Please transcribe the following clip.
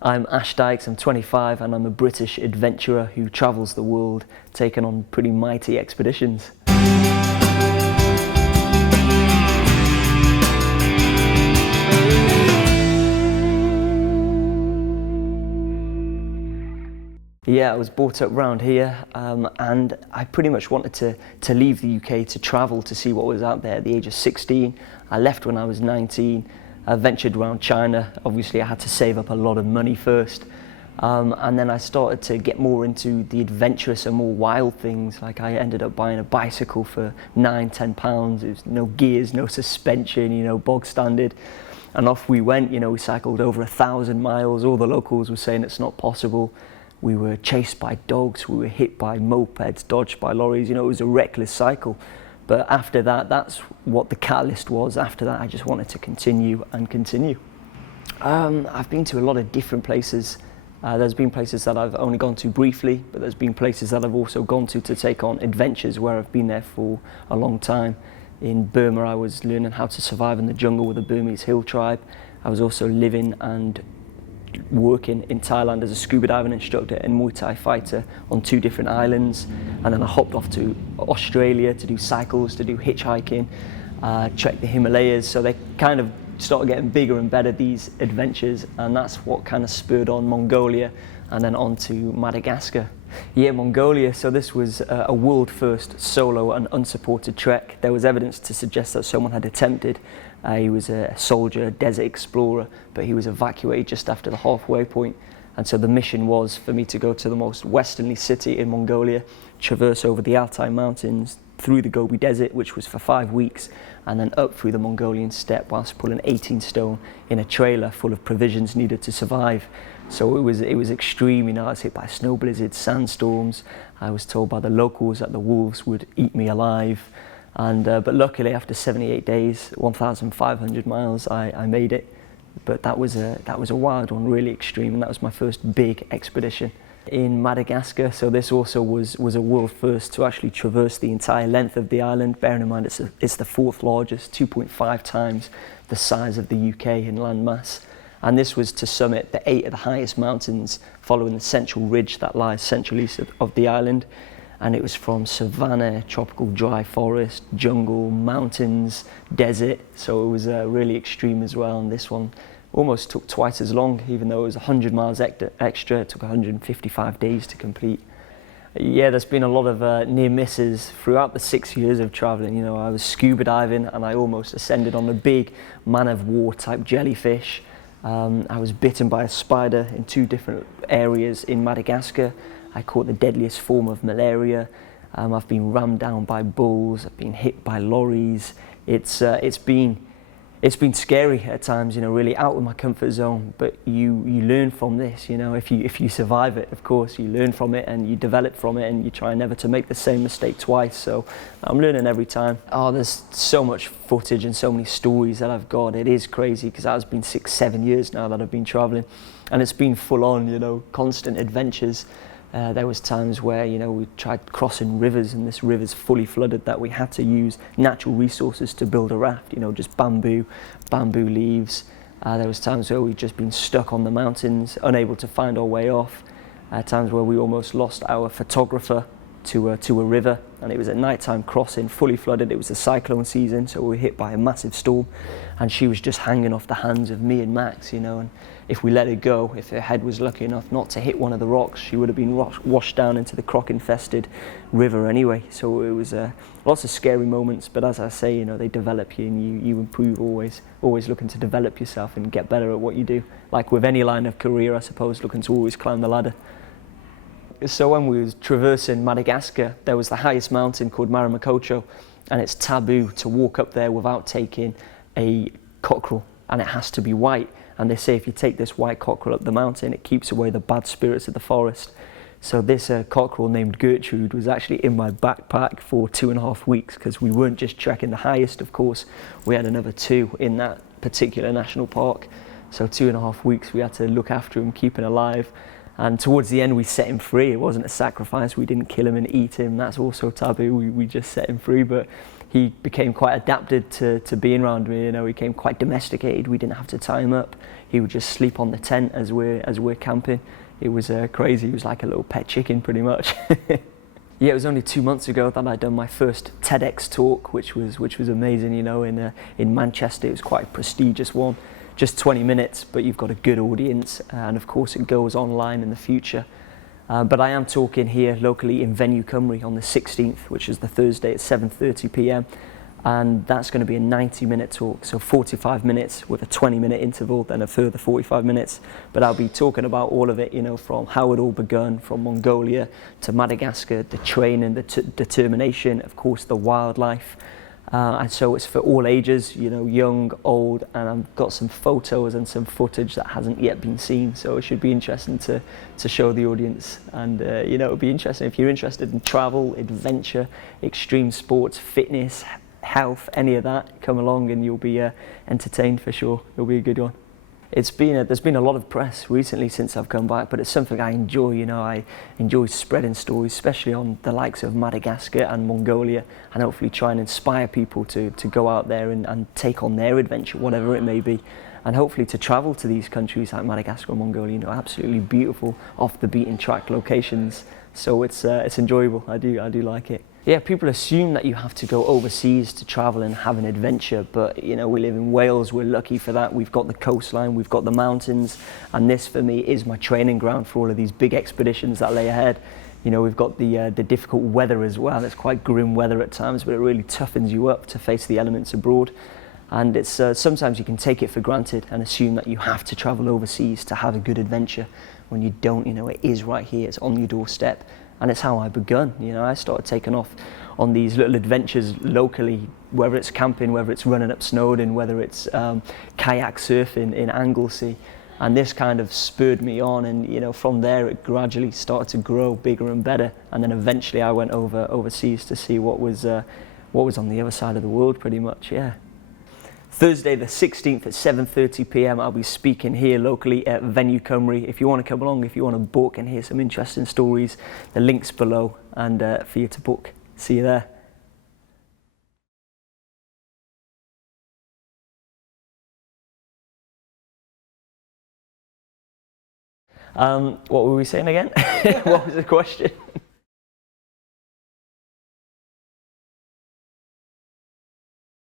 I'm Ash Dykes, I'm 25 and I'm a British adventurer who travels the world taking on pretty mighty expeditions. Yeah, I was brought up round here and I pretty much wanted to leave the UK to travel to see what was out there at the age of 16. I left when I was 19. I ventured around China. Obviously I had to save up a lot of money first, and then I started to get more into the adventurous and more wild things. Like I ended up buying a bicycle for £9–10. It was no gears, no suspension, you know, bog standard, and off we went. You know, we cycled over 1,000 miles. All the locals were saying it's not possible. We were chased by dogs, we were hit by mopeds, dodged by lorries. You know, it was a reckless cycle. But after that, that's what the catalyst was. After that, I just wanted to continue and continue. I've been to a lot of different places. There's been places that I've only gone to briefly, but there's been places that I've also gone to take on adventures where I've been there for a long time. In Burma, I was learning how to survive in the jungle with the Burmese hill tribe. I was also living and working in Thailand as a scuba diving instructor and Muay Thai fighter on 2 different islands, and then I hopped off to Australia to do cycles, to do hitchhiking, trek the Himalayas. So they kind of started getting bigger and better, these adventures, and that's what kind of spurred on Mongolia and then on to Madagascar. Yeah, Mongolia, so this was a world first solo and unsupported trek. There was evidence to suggest that someone had attempted. He was a soldier, a desert explorer, but he was evacuated just after the halfway point. And so the mission was for me to go to the most westerly city in Mongolia, traverse over the Altai Mountains, through the Gobi Desert, which was for 5 weeks, and then up through the Mongolian steppe whilst pulling 18 stone in a trailer full of provisions needed to survive. So it was extreme. You know, I was hit by snow blizzards, sandstorms. I was told by the locals that the wolves would eat me alive. And but luckily, after 78 days, 1,500 miles, I made it. But that was a wild one, really extreme, and that was my first big expedition. In Madagascar, so this also was a world first to actually traverse the entire length of the island. Bearing in mind it's the 4th largest, 2.5 times the size of the UK in landmass. And this was to summit the 8 of the highest mountains following the central ridge that lies central east of the island. And it was from savanna, tropical dry forest, jungle, mountains, desert. So it was really extreme as well. And this one almost took twice as long, even though it was 100 miles extra. It took 155 days to complete. Yeah, there's been a lot of near misses throughout the 6 years of traveling. You know, I was scuba diving and I almost ascended on a big man-of-war type jellyfish. I was bitten by a spider in 2 different areas in Madagascar. I caught the deadliest form of malaria. I've been rammed down by bulls. I've been hit by lorries. It's been scary at times, you know, really out of my comfort zone. But you learn from this, you know. If you survive it, of course, you learn from it and you develop from it, and you try never to make the same mistake twice. So I'm learning every time. Oh, there's so much footage and so many stories that I've got. It is crazy because that has been 6–7 years now that I've been traveling, and it's been full on, you know, constant adventures. There was times where, you know, we tried crossing rivers and this river's fully flooded that we had to use natural resources to build a raft, you know, just bamboo leaves. There was times where we'd just been stuck on the mountains, unable to find our way off. Times where we almost lost our photographer to a river, and it was at nighttime crossing, fully flooded. It was the cyclone season, so we were hit by a massive storm, and she was just hanging off the hands of me and Max, you know. And if we let her go, if her head was lucky enough not to hit one of the rocks, she would have been washed down into the croc-infested river anyway. So it was lots of scary moments, but as I say, you know, they develop you and you improve, always looking to develop yourself and get better at what you do. Like with any line of career, I suppose, looking to always climb the ladder. So when we were traversing Madagascar, there was the highest mountain called Maramakocho, and it's taboo to walk up there without taking a cockerel, and it has to be white. And they say if you take this white cockerel up the mountain, it keeps away the bad spirits of the forest. So this cockerel named Gertrude was actually in my backpack for 2.5 weeks, because we weren't just trekking the highest, of course. We had another 2 in that particular national park. So 2.5 weeks we had to look after him, keep him alive. And towards the end we set him free. It wasn't a sacrifice, we didn't kill him and eat him. That's also taboo, we just set him free. But he became quite adapted to being around me. You know, he became quite domesticated. We didn't have to tie him up. He would just sleep on the tent as we're camping. It was crazy. He was like a little pet chicken, pretty much. Yeah, it was only 2 months ago that I'd done my first TEDx talk, which was amazing. You know, in Manchester. It was quite a prestigious one. Just 20 minutes, but you've got a good audience, and of course it goes online in the future. But I am talking here locally in Conwy on the 16th, which is the Thursday at 7:30 p.m. And that's going to be a 90-minute talk, so 45 minutes with a 20-minute interval, then a further 45 minutes. But I'll be talking about all of it, you know, from how it all begun, from Mongolia to Madagascar, the training, the determination, of course, the wildlife. And so it's for all ages, you know, young, old, and I've got some photos and some footage that hasn't yet been seen, so it should be interesting to show the audience. And you know, it'll be interesting if you're interested in travel, adventure, extreme sports, fitness, health, any of that. Come along and you'll be entertained for sure. It'll be a good one. There's been a lot of press recently since I've come back, but it's something I enjoy. You know, I enjoy spreading stories, especially on the likes of Madagascar and Mongolia, and hopefully try and inspire people to go out there and take on their adventure, whatever it may be, and hopefully to travel to these countries like Madagascar and Mongolia. You know, absolutely beautiful, off the beaten track locations. So it's enjoyable. I do like it. Yeah, people assume that you have to go overseas to travel and have an adventure, but you know, we live in Wales, we're lucky for that. We've got the coastline, we've got the mountains, and this for me is my training ground for all of these big expeditions that lay ahead. You know, we've got the difficult weather as well. It's quite grim weather at times, but it really toughens you up to face the elements abroad. And it's sometimes you can take it for granted and assume that you have to travel overseas to have a good adventure, when you don't. You know, it is right here, it's on your doorstep. And it's how I begun. You know, I started taking off on these little adventures locally, whether it's camping, whether it's running up Snowdon, whether it's kayak surfing in Anglesey. And this kind of spurred me on, and you know, from there it gradually started to grow bigger and better. And then eventually I went overseas to see what was on the other side of the world, pretty much. Yeah. Thursday the 16th at 7:30 p.m. I'll be speaking here locally at Conwy. If you want to come along, if you want to book and hear some interesting stories, the link's below, and for you to book. See you there. What were we saying again? What was the question?